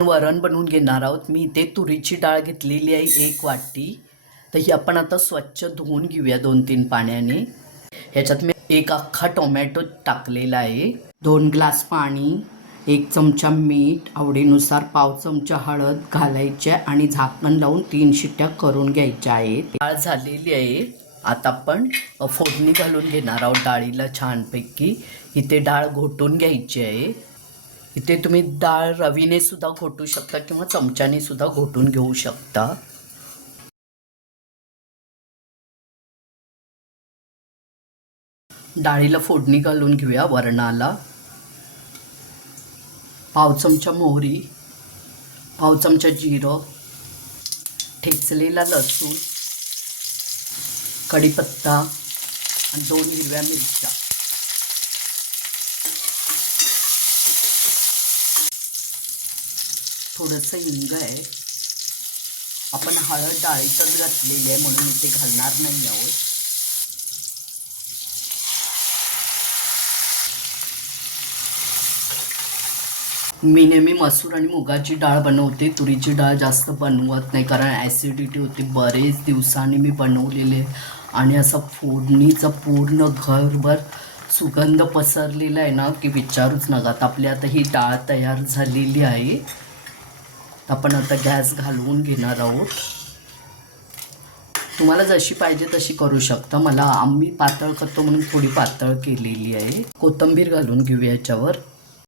वरण बनवून घेणार आहोत. मी इथे तुरीची डाळ घेतलेली आहे 1 वाटी. तर ही आपण आता स्वच्छ धुवून घेऊया 2-3 पाण्याने. ह्याच्यात मी 1 अख्खा टोमॅटो टाकलेला आहे, 2 ग्लास पाणी, 1 चमचा मीठ, आवडीनुसार पाव चमचा हळद घालायच्या आणि झाकण लावून 3 शिट्ट्या करून घ्यायच्या आहेत. डाळ झालेली आहे. आता आपण फोडणी घालून घेणार आहोत डाळीला छानपैकी. इथे डाळ घोटून घ्यायची आहे. इथे तुम्ही डाळ रवीने सुद्धा घोटू शकता किंवा चमच्याने सुद्धा घोटून घेऊ शकता. डाळीला फोडणी घालून घेऊया. वरणाला पाव चमचा मोहरी, पाव चमचा जिरं, ठेचलेला लसूण, कढीपत्ता आणि 2 हिरव्या मिरच्या. थोडंसं हिंग आहे. आपण हळद डाळीतच घातलेली आहे म्हणून इथे घालणार नाही आहोत. मी नेहमी मसूर आणि मुगाची डाळ बनवते, तुरीची डाळ जास्त बनवत नाही कारण ॲसिडिटी होती. बरेच दिवसांनी मी बनवलेले आणि असं फोडणीचं पूर्ण घरभर सुगंध पसरलेला आहे ना की विचारूच नका. आपली आता ही डाळ तयार झालेली आहे. आपण आता गॅस घालवून घेणार आहोत. तुम्हाला जशी पाहिजे तशी करू शकता. आम्ही पातळ करतो म्हणून थोडी पातळ केलेली आहे. कोथिंबीर घालून घेऊया याच्यावर.